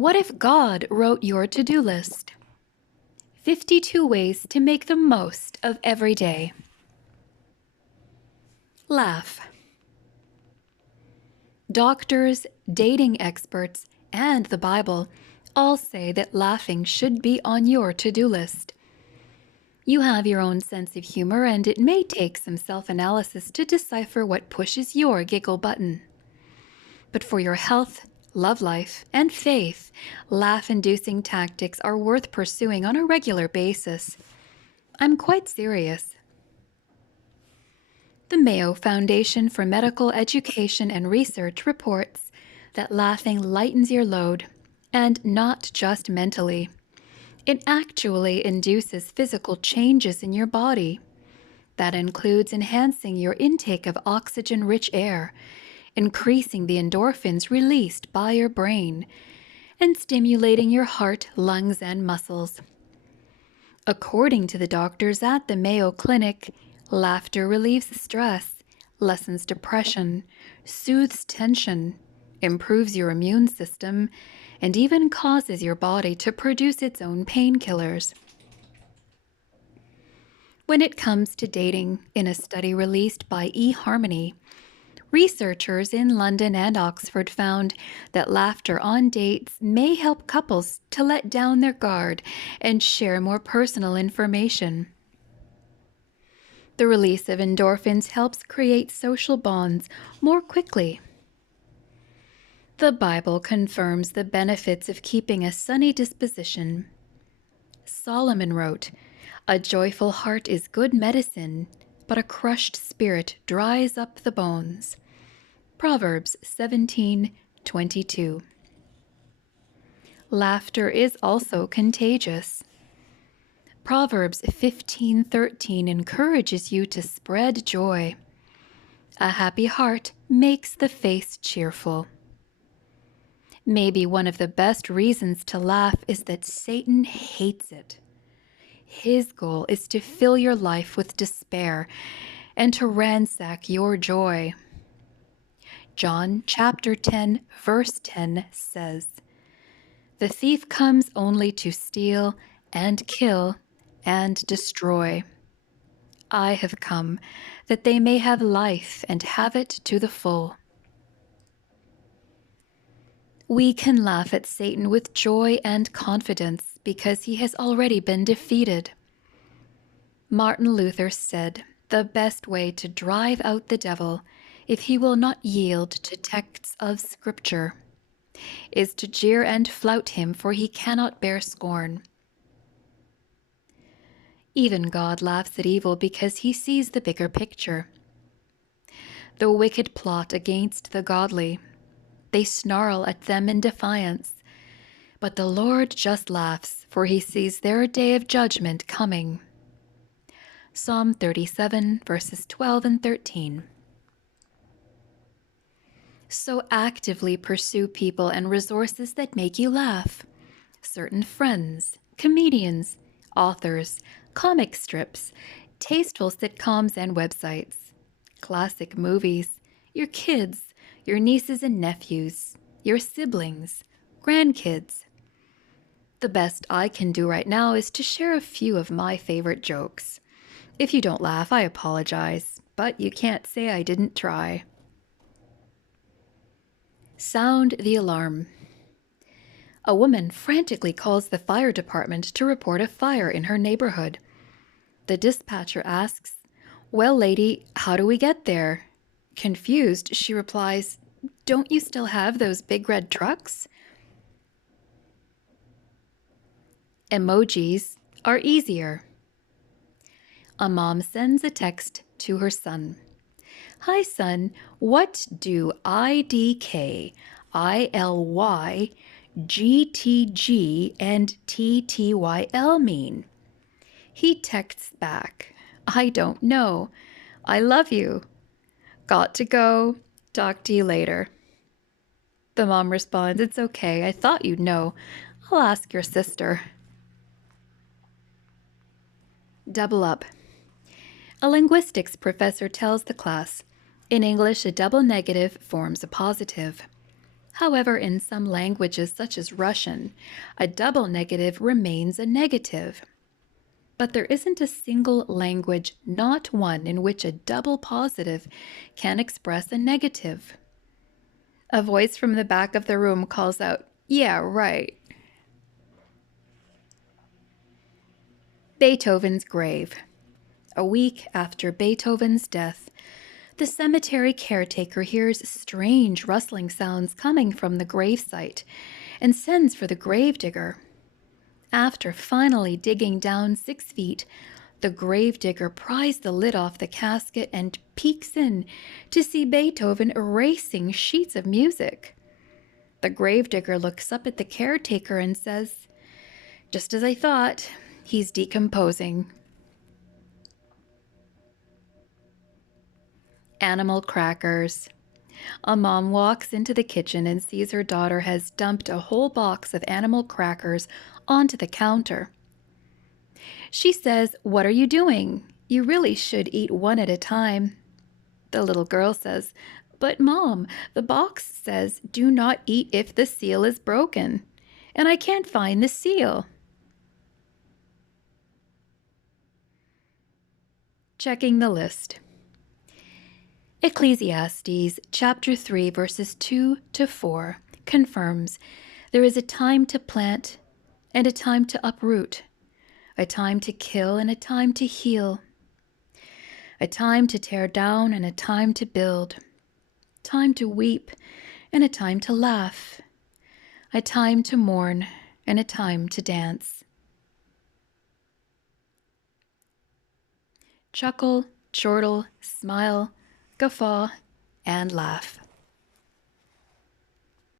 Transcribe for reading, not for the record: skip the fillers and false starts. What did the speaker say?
What if God wrote your to-do list? 52 ways to make the most of every day. Laugh. Doctors, dating experts, and the Bible all say that laughing should be on your to-do list. You have your own sense of humor, and it may take some self-analysis to decipher what pushes your giggle button. But for your health, love life, and faith, laugh-inducing tactics are worth pursuing on a regular basis. I'm quite serious. The Mayo Foundation for Medical Education and Research reports that laughing lightens your load, and not just mentally. It actually induces physical changes in your body. That includes enhancing your intake of oxygen-rich air, increasing the endorphins released by your brain, and stimulating your heart, lungs, and muscles. According to the doctors at the Mayo Clinic, laughter relieves stress, lessens depression, soothes tension, improves your immune system, and even causes your body to produce its own painkillers. When it comes to dating, in a study released by eHarmony, researchers in London and Oxford found that laughter on dates may help couples to let down their guard and share more personal information. The release of endorphins helps create social bonds more quickly. The Bible confirms the benefits of keeping a sunny disposition. Solomon wrote, "A joyful heart is good medicine, but a crushed spirit dries up the bones." Proverbs 17:22. Laughter is also contagious. Proverbs 15:13 encourages you to spread joy. A happy heart makes the face cheerful. Maybe one of the best reasons to laugh is that Satan hates it. His goal is to fill your life with despair and to ransack your joy. John chapter 10, verse 10 says, "The thief comes only to steal and kill and destroy. I have come that they may have life and have it to the full." We can laugh at Satan with joy and confidence because he has already been defeated. Martin Luther said, "The best way to drive out the devil, if he will not yield to texts of Scripture, is to jeer and flout him, for he cannot bear scorn." Even God laughs at evil because he sees the bigger picture. The wicked plot against the godly. They snarl at them in defiance. But the Lord just laughs, for he sees their day of judgment coming. Psalm 37, verses 12 and 13. So actively pursue people and resources that make you laugh. Certain friends, comedians, authors, comic strips, tasteful sitcoms and websites, classic movies, your kids, your nieces and nephews, your siblings, grandkids. The best I can do right now is to share a few of my favorite jokes. If you don't laugh, I apologize, but you can't say I didn't try. Sound the alarm. A woman frantically calls the fire department to report a fire in her neighborhood. The dispatcher asks, "Well, lady, how do we get there?" Confused, she replies, "Don't you still have those big red trucks?" Emojis are easier. A mom sends a text to her son. "Hi, son, what do IDK, ILY, GTG, and TTYL mean?" He texts back, "I don't know. I love you. Got to go. Talk to you later." The mom responds, "It's okay. I thought you'd know. I'll ask your sister." Double up. A linguistics professor tells the class, in English, a double negative forms a positive. However, in some languages, such as Russian, a double negative remains a negative. But there isn't a single language, not one, in which a double positive can express a negative. A voice from the back of the room calls out, "Yeah, right." Beethoven's grave. A week after Beethoven's death, the cemetery caretaker hears strange rustling sounds coming from the gravesite and sends for the gravedigger. After finally digging down 6 feet, the gravedigger pries the lid off the casket and peeks in to see Beethoven erasing sheets of music. The gravedigger looks up at the caretaker and says, "Just as I thought, he's decomposing." Animal crackers. A mom walks into the kitchen and sees her daughter has dumped a whole box of animal crackers onto the counter. She says, "What are you doing? You really should eat one at a time." The little girl says, "But Mom, the box says do not eat if the seal is broken, and I can't find the seal." Checking the list. Ecclesiastes chapter 3 verses 2 to 4 confirms there is a time to plant and a time to uproot, a time to kill and a time to heal, a time to tear down and a time to build, time to weep and a time to laugh, a time to mourn and a time to dance. Chuckle, chortle, smile, guffaw, and laugh.